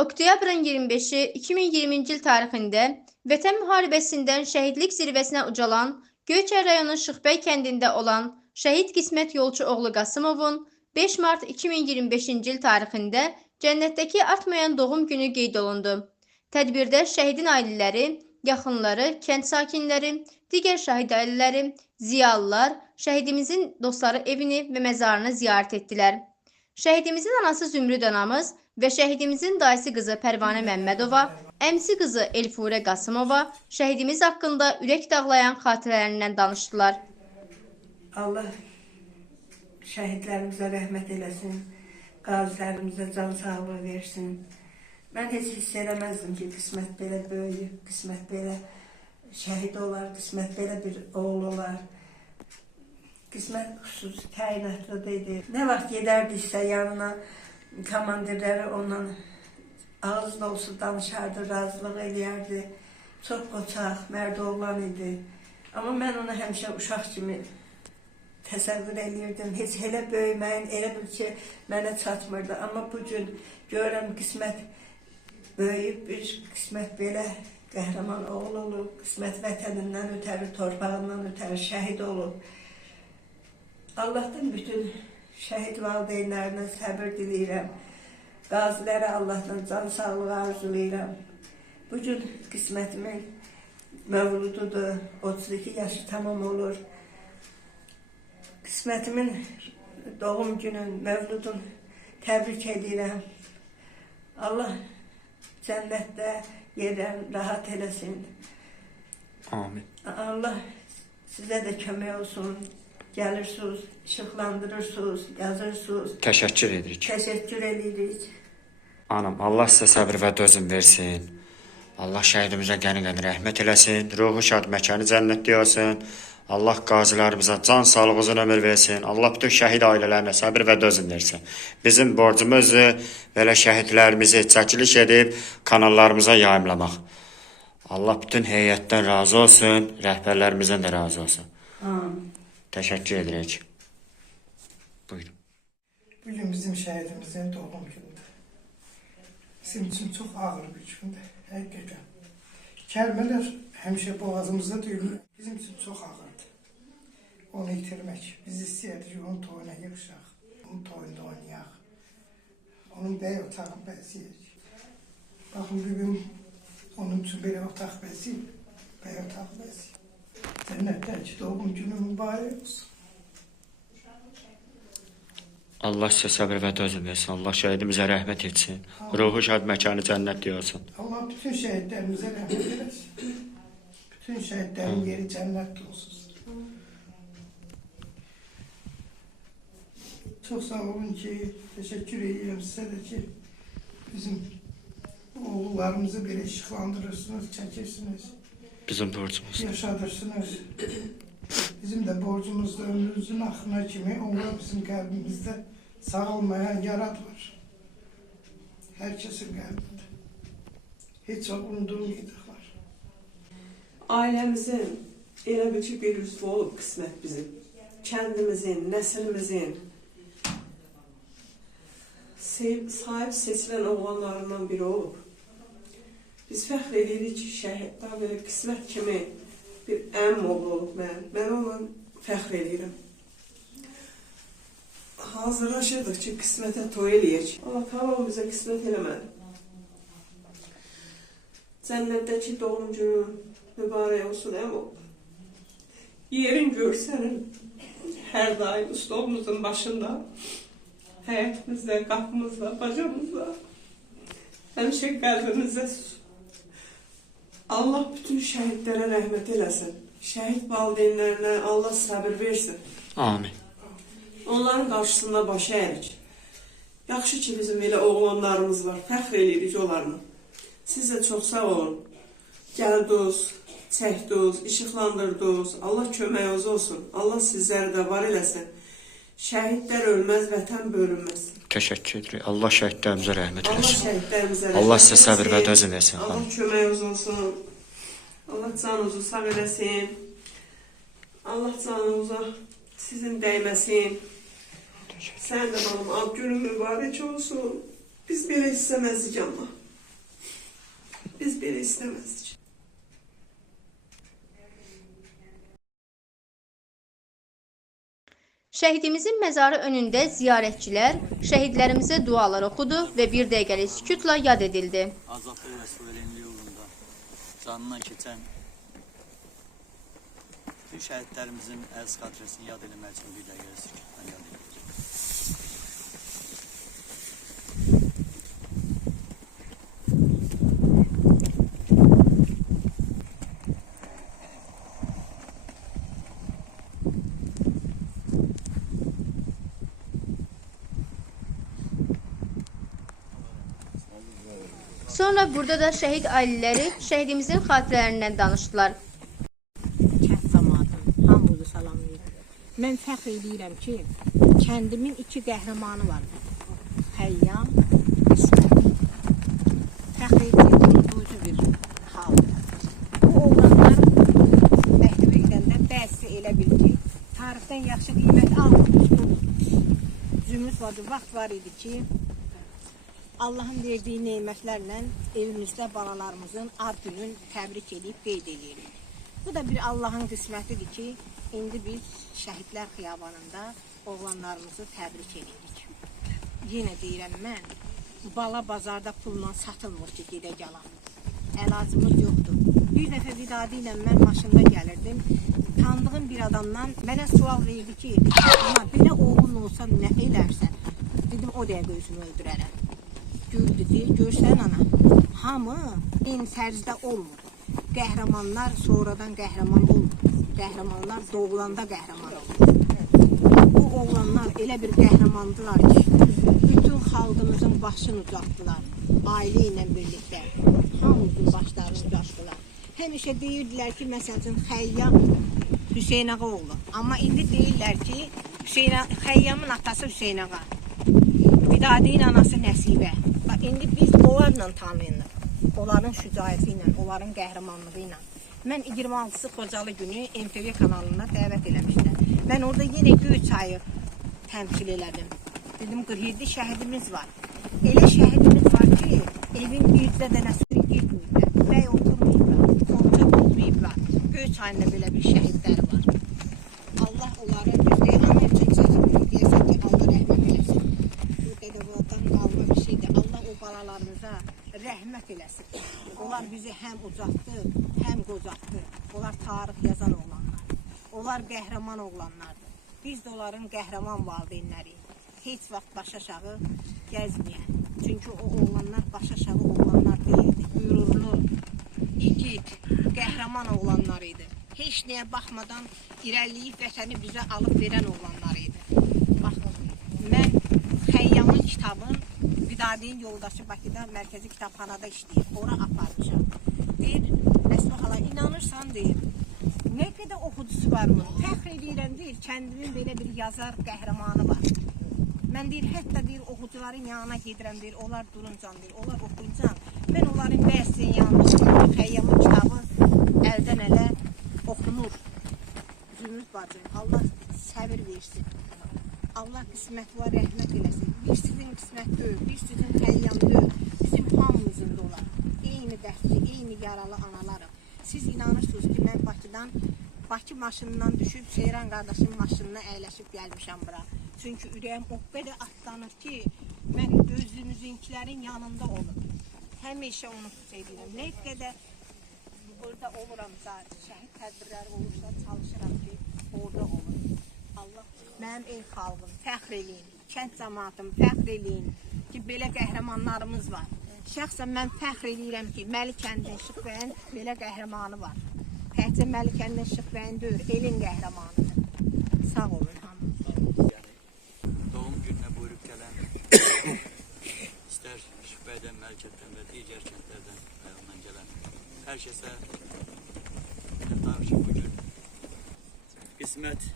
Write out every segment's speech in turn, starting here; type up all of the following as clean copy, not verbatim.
Oktyabrın 25-i 2020-ci il tarixində Vətən müharibəsindən şəhidlik zirvəsinə ucalan Göyçay rayonu Şıxbəy kəndində olan şəhid Qismət Yolçuoğlu Qasımovun 5 mart 2025-ci il tarixində cənnətdəki artmayan doğum günü qeyd olundu. Tədbirdə şəhidin ailələri, yaxınları, kənd sakinləri, digər şəhid ailələri, ziyalılar şəhidimizin dostları evini və məzarını ziyarət etdilər. Şəhidimizin anası Zümrüd anamız və şəhidimizin dayısı qızı Pərvanə Məmmədova, əmsi qızı Elfurə Qasımova şəhidimiz haqqında ürək dağlayan xatirələrindən danışdılar. Allah şəhidlərimizə rəhmət eləsin, qazilərimizə can sağlığı versin. Mən heç hiss eləməzdim ki, qismət belə böyüyüb, qismət belə şəhid olar, qismət belə bir oğul olar. Qismət xüsusi təyinatlı idi. Nə vaxt gedərdiksə yanına, komandirləri ondan ağız dolusu danışardı, razılıq eləyərdi. Çox qoçaq, mərd oğlan idi. Amma mən onu həmişə uşaq kimi təsəvvür eləyirdim. Heç elə böyüməyin, elə bil ki, mənə çatmırdı. Amma bugün görürəm qismət böyüyüb, bir qismət belə qəhrəman oğul olub, qismət vətənindən ötəri, torpağından ötəri şəhid olub. Allah'tan bütün şəhid valideynlərinə səbir diləyirəm. Qazilərə Allah'tan can sağlığı arzulayıram. Bugün qismətimin mövlududur, 32 yaşı tamam olur. Qismətimin doğum günün, mövludun təbrik edirəm. Allah cənnətdə yerən rahat eləsin. Amin. Allah sizə də kömək olsun. Gəlirsiniz, işıqlandırırsınız, yazırsınız. Təşəkkür edirik. Təşəkkür edirik. Anam, Allah sizə səbir və dözüm versin. Allah şəhidimizə qəni-qəni rəhmət eləsin. Ruhu şad, məkanı cənnətli olsun. Allah qazilərimizə can sağlığı, uzun ömür versin. Allah bütün şəhid ailələrinə səbir və dözüm versin. Bizim borcumuzdur belə şəhidlərimizi çəkiliş edib kanallarımıza yayımlamaq. Allah bütün heyətdən razı olsun, rəhbərlərimizdən də razı olsun. Amin. Təşəkkür edirik. Buyurun. Bugün bizim şəhidimizin doğum günüdür. Bizim için çok ağır bir gündür. Həqiqətən. Kəlmələr həmişə boğazımızda duyulur. Bizim için çok ağırdır. Onu itirmək. Biz istəyərdik ki, onun toyuna yığışaq. Onun toyunda oynayaq. Onun bəy otağını bəzəyək. Baxın, bugün onun üçün belə otaq bəzəyib. Bəy otağı bəzəyib. Cənnətdəki doğum günü mübarək olsun. Allah sizə səbir və dözüm versin. Allah şəhidimizə rəhmət etsin. Ruhu şad, məkanı cənnətli olsun. Allah bütün şəhidlərimizə rəhmət eləsin. Bütün şəhidlərin yeri cənnətli olsun. Çok sağ olun ki, teşekkür ediyorum size de ki bizim oğullarımızı böyle ışıklandırırsınız, çekirsiniz. Bizim borcumuz. Yaşadırsınız. Bizim de borcumuzda ömrümüzün axına kimi onlar bizim kalbimizde sağılmayan yaradılar. Herkesin kalbinde. Hiç unutulmayacaklar. Ailemizin elə bir ki, bir rüsva olub qismət bizim. Kəndimizin, nəslimizin sahib seçilən oğlanlarından biri olub. Biz fəxr edirik ki, şəhiddə belə qismət kimi bir əm oğlu olub mən. Mən onunla fəxr edirəm. Hazırlaşırdıq ki, qismətə toy eləyək. Allah tamam bizə qismət eləmədi. Cənnətdəki doğum günü mübarək olsun əmo. Yerin görsənin hər daim stolumuzun başında, həyətimizdə, qapımızda, bacamızda, həmişə qəlbimizdə Allah bütün şəhidlərə rəhmət eləsin. Şəhid valideynlərinə Allah səbir versin. Amin. Onların qarşısında başı əyirik. Yaxşı ki, bizim elə oğlanlarımız var. Fəxr edirik onlarla. Siz də çox sağ olun. Gəldiniz, çəkdiniz, işıqlandırdınız. Allah köməyiniz olsun. Allah sizləri də var eləsin. Şəhidlər ölməz, vətən bölünməz. Təşəkkür edirik. Allah şəhidlərimizə rəhmət Allah eləsin. şəhidlərimizə rəhmət Allah sizə səbir və eləsin. dözüm versin. Allah köməyiniz olsun. Allah canınızı sağ eləsin. Allah canınıza sizin dəyməsin. Sən də balım, günün mübarək olsun. Biz belə istəməzdik amma. Biz belə istəməzdik. Şəhidimizin məzarı önündə ziyarətçilər şəhidlərimizə dualar oxudu və bir dəqiqəlik sükutla yad edildi. Azadlıq və suverenlik uğrunda canından keçən bütün şəhidlərimizin əziz xatirəsini yad eləmək üçün bir dəqiqə sükutla yad edilir. Sonra burada da şəhid ailələri şəhidimizin xatirələrindən danışdılar. Kənd cəmaatım hamınızı salamlayıram. Mən fəxr edirəm ki, kəndimin 2 qəhrəmanı var. Həyyam, İsmət. Fəxr etdiyim boycu bir hal. Bu oğlanlar məktəbə gedəndə bəzisi elə bil ki, tarixdən yaxşı qiymət almamış. Cümüz vardı, vaxt var idi ki, Allahın verdiyi nemətlərlə evimizdə balalarımızın ad günün təbrik edib qeyd edirik. Bu da bir Allahın qismətidir ki, indi biz şəhidlər xiyabanında oğlanlarımızı təbrik edirik. Yenə deyirəm mən, bala bazarda pulla satılmır ki, gedə gəlan. Əlacımız yoxdur. Bir dəfə vidadi ilə mən maşında gəlirdim. Tanıdığım bir adamdan mənə sual verdi ki, ana belə oğlun olsa nə elərsən? Dedim, o dəqiqə özümü öldürərəm. Güldü deyir, görsən ana, hamı eyni tərzdə olmur. Qəhrəmanlar sonradan qəhrəman olmur. Qəhrəmanlar doğulanda qəhrəman olur. Bu oğlanlar elə bir qəhrəmandılar ki, bütün xalqımızın başını uzatdılar. Ailə ilə birlikdə hamımızın başlarını uzatdılar. Həmişə deyirdilər ki, məsələn, Xəyyam Hüseyn ağa oğlu. Amma indi deyirlər ki, Xəyyamın atası Hüseyn ağa. Vidadiyin anası Nəsibə. İndi biz onlarla tanıyırıq. Onların şücaəti ilə, onların qəhrəmanlığı ilə. Mən 26-sı Xocalı günü MTV kanalına dəvət eləmişdim. Mən orada yenə Göyçayı təmsil elədim. Dedim, 47 şəhidimiz var. Elə şəhidimiz var ki, evin bircə dənəsini getməyiblər. Bəy oturmayıblar, qolca tutmayıblar. Göyçayında belə bir şəhidləri var. Allah onları düzdəyə ana üçün çəkilmir. Deyəsən ki, Allah rəhmət eləsin. Bu dədəvadan qalma bir şeydir. Allah o balalarımıza rəhmət eləsin. Onlar bizi həm ucaltdı, həm qocaltdı. Onlar tarix yazan oğlanlar. Onlar qəhrəman oğlanlardır. Biz də onların qəhrəman valideynləriyik. Heç vaxt baş aşağı gəzməyən. Çünki o oğlanlar baş aşağı oğlanlar deyildi. Qürurlu, igid, qəhrəman oğlanlar idi. Heç nəyə baxmadan irəliyib vətəni bizə alıb verən oğlanlar idi. Baxın, mən Xəyyamın kitabın Vidadiyin yoldaşı Bakıda mərkəzi kitabxanada işləyir. Ora aparmışam. Deyir, Rəsmi xala, inanırsan deyir. Nə qədər oxucusu var bunun? Fəxr edirəm deyir, kəndimin belə bir yazar qəhrəmanı var. Mən deyir, hətta deyir, oxucuların yanına gedirəm deyir, onlar duruncan deyir, onlar oxuyuncan. Mən onların bəzisinin yanında deyir, Xəyyamın kitabı əldən ələ oxunur. Zümrüd bacı, Allah səbir versin. Allah qismət var, rəhmət eləsin. Bir sizin qismət deyil, bir sizin Xəyyam deyil, bizim hamımızın da olar. Eyni dərsli, eyni yaralı analarım. Siz inanırsınız ki, mən Bakıdan, Bakı maşınından düşüb, Seyran qardaşın maşınına əyləşib gəlmişəm bura. Çünki ürəyim o qədər atlanır ki, mən özümüzünkilərin yanında olum. Həmişə onu edirəm. Nə qədər burada oluramsa, şəhid tədbirləri olursa, çalışıram ki, orada olun. Allah mənim el xalqım, fəxr eləyin, kənd cəmaatım, fəxr eləyin ki, belə qəhrəmanlarımız var. Şəxsən mən fəxr eləyirəm ki, Məlikəndin Şıxbəyin belə qəhrəmanı var. Təhcə Məlikəndin Şıxbəyin deyil, elin qəhrəmanıdır. Sağ olun hamı. Doğum gününə buyurub gələn, istər Şübhədən, Məlikətdən və digər kəndlərdən rayondan gələn hər kəsə minnətdarıq ki, bugün qismət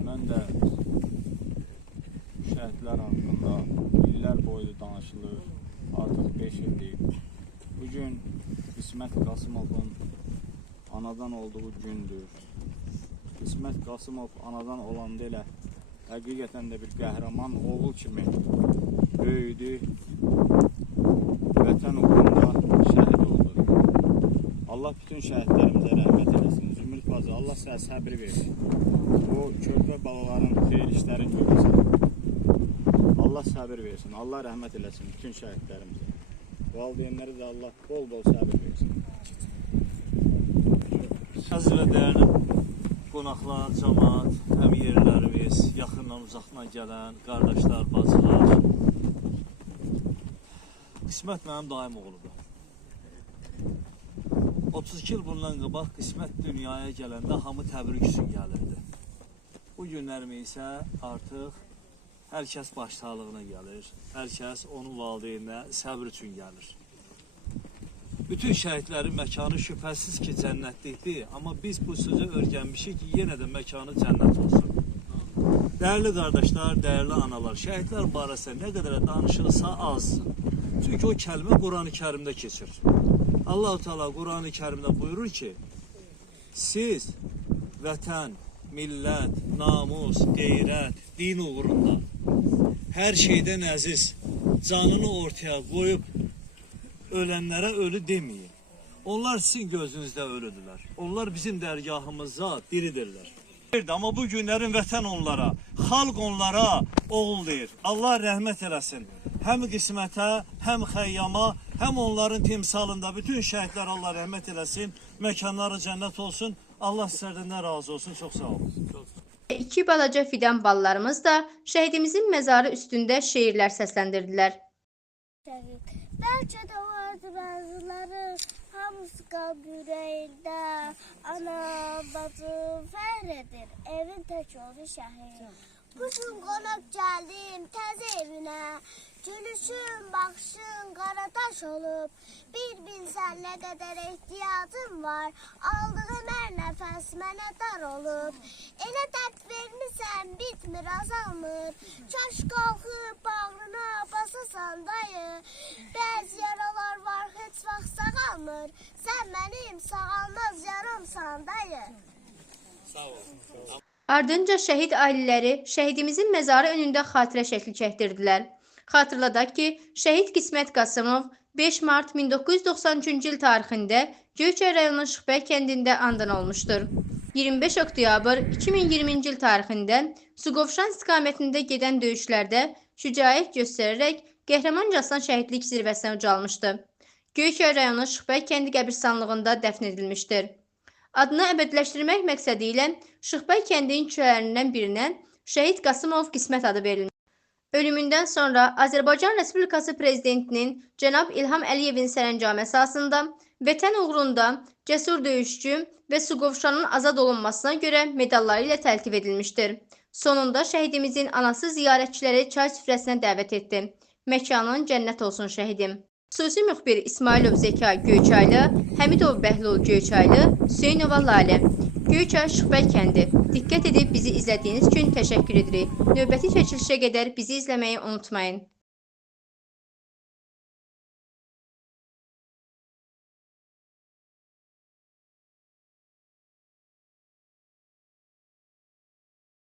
Mən də İsmet Qasımovun anadan olduğu gündür. İsmet Qasımov anadan olanda elə həqiqətən də bir qəhrəman oğul kimi böyüdü. Vətən uğrunda şəhid oldu. Allah bütün şəhidlərimizə rəhmət eləsin. Zümrüt bacı, Allah sizə səbir versin. O körpə balaların xeyir işlərini görürsən. Allah səbir versin. Allah rəhmət eləsin bütün şəhidlərimizə. Valideynləri də Allah bol-bol səbir versin. Əziz və dəyərli qonaqlar, cəmaat, həm yerlərimiz, yaxından uzaqdan gələn qardaşlar, bacılar. Qismət mənim daim oğludur. 32 il bundan qabaq Qismət dünyaya gələndə hamı təbrik üçün gəlirdi. Bu günlərimi isə artıq hər kəs başsağlığına gəlir, hər kəs onun valideyninə səbir üçün gəlir. Bütün şəhidlərin məkanı şübhəsiz ki, cənnətlikdir, amma biz bu sözü öyrənmişik ki, yenə də məkanı cənnət olsun. Dəyərli qardaşlar, dəyərli analar, şəhidlər barəsində nə qədər danışılsa azdır. Çünki o kəlmə Qurani Kərimdə keçir. Allah-u Teala Qurani Kərimdə buyurur ki, siz vətən, millət, namus, qeyrət, din uğrunda hər şeydən əziz canını ortaya qoyub ölənlərə ölü deməyin. Onlar sizin gözünüzdə ölüdülər. Onlar bizim dərgahımızda diridirlər. Amma bu günlərin vətən onlara, xalq onlara oğul deyir. Allah rəhmət eləsin. Həm Qismətə, həm Xəyyama, həm onların timsalında bütün şəhidlər Allah rəhmət eləsin. Məkanları cənnət olsun. Allah sizlərdən razı olsun. Çox sağ olun. İki balaca fidan ballarımız da şəhidimizin məzarı üstündə şeirlər səsləndirdilər. Bəlkə də vardı bəziləri, hamısı qalb ürəyində, ana, bacı fəxr edir, evin tək oldu şəhid. Bu gün qonaq gəldim təzə evinə, gülüşün, baxışın qarataş olub, bir bilsən nə qədər ehtiyacım var, aldığım hər nəfəs mənə dar olub. Elə dərd vermisən, bitmir, azalmır, kaş qalxıb bağrına basasan dayı, bəzi yaralar var, heç vaxt sağalmır, sən mənim sağalmaz yaramsan dayı. Sağ olun. Ardınca şəhid ailələri şəhidimizin məzarı önündə xatirə şəkli çəkdirdilər. Xatırladaq ki, şəhid Qismət Qasımov 5 mart 1993-cü il tarixində Göyçay rayonunun Şıxbəy kəndində anadan olmuşdur. 25 oktyabr 2020-ci il tarixində Suqovuşan istiqamətində gedən döyüşlərdə şücaət göstərərək qəhrəmancasına şəhidlik zirvəsinə ucalmışdı. Göyçay rayonu Şıxbəy kəndi qəbirstanlığında dəfn edilmişdir. Adını əbədiləşdirmək məqsədi ilə Şıxbəy kəndinin küçələrindən birinə şəhid Qasımov Qismət adı verilmişdir. Ölümündən sonra Azərbaycan Respublikası Prezidentinin cənab İlham Əliyevin sərəncamı əsasında vətən uğrunda cəsur döyüşçü və Suqovuşanın azad olunmasına görə medalları ilə təltif edilmişdir. Sonunda şəhidimizin anası ziyarətçiləri çay süfrəsinə dəvət etdi. Məkanın cənnət olsun şəhidim. Xüsusi müxbir İsmailov Zeka Göyçaylı, Həmidov Bəhlul Göyçaylı, Hüseynova Lalə. Göyçay Şıxbəy kəndi. Diqqət edib bizi izlədiyiniz üçün təşəkkür edirik. Növbəti çəkilişə qədər bizi izləməyi unutmayın.